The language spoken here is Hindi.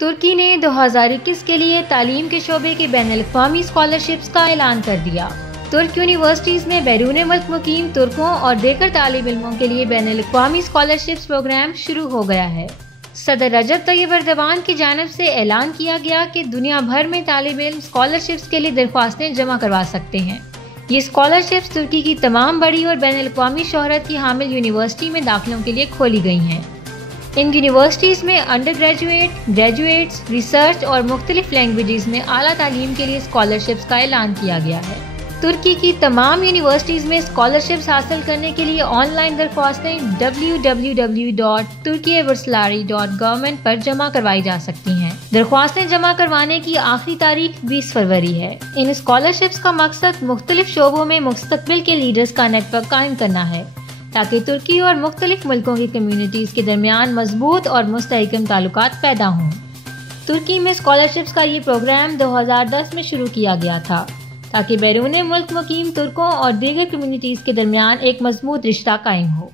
तुर्की ने 2021 के लिए तालीम के शोबे के बैनुल-अक़वामी स्कॉलरशिप्स का ऐलान कर दिया। तुर्क यूनिवर्सिटीज़ में बैरून मुल्क मुकीम तुर्कों और देकर तालिब इल्मों के लिए बैनुल-अक़वामी स्कॉलरशिप्स प्रोग्राम शुरू हो गया है। सदर रजब तैयब एर्दोगान की जानिब से ऐलान किया गया कि दुनिया भर में तालिब इल्म स्कॉलरशिप्स के लिए दरख्वास्तें जमा करवा सकते हैं। ये स्कॉलरशिप्स तुर्की की तमाम बड़ी और बैनुल-अक़वामी शोहरत की हामिल यूनिवर्सिटी में दाखिलों के लिए खोली गई हैं। इन यूनिवर्सिटीज़ में अंडर ग्रेजुएट, ग्रेजुएट्स, रिसर्च और मुख्तलिफ लैंग्वेजेस में आला तालीम के लिए स्कॉलरशिप्स का ऐलान किया गया है। तुर्की की तमाम यूनिवर्सिटीज़ में स्कॉलरशिप्स हासिल करने के लिए ऑनलाइन दरख्वास्तें www.turkiyebursary.government पर जमा करवाई जा सकती हैं। दरख्वास्तें जमा करवाने की आखिरी तारीख 20 फरवरी है। इन स्कॉलरशिप्स का मकसद मुख्तलिफ शोबों में मुस्तकबिल के लीडर्स का नेटवर्क कायम करना है, ताकि तुर्की और मुख्तलिफ मुल्कों की कम्युनिटीज़ के दरमियान मजबूत और मुस्तहकम ताल्लुकात पैदा हों। तुर्की में स्कॉलरशिप्स का ये प्रोग्राम 2010 में शुरू किया गया था, ताकि बैरून मुल्क मुकीम तुर्कों और दीगर कम्युनिटीज़ के दरमियान एक मजबूत रिश्ता कायम हो।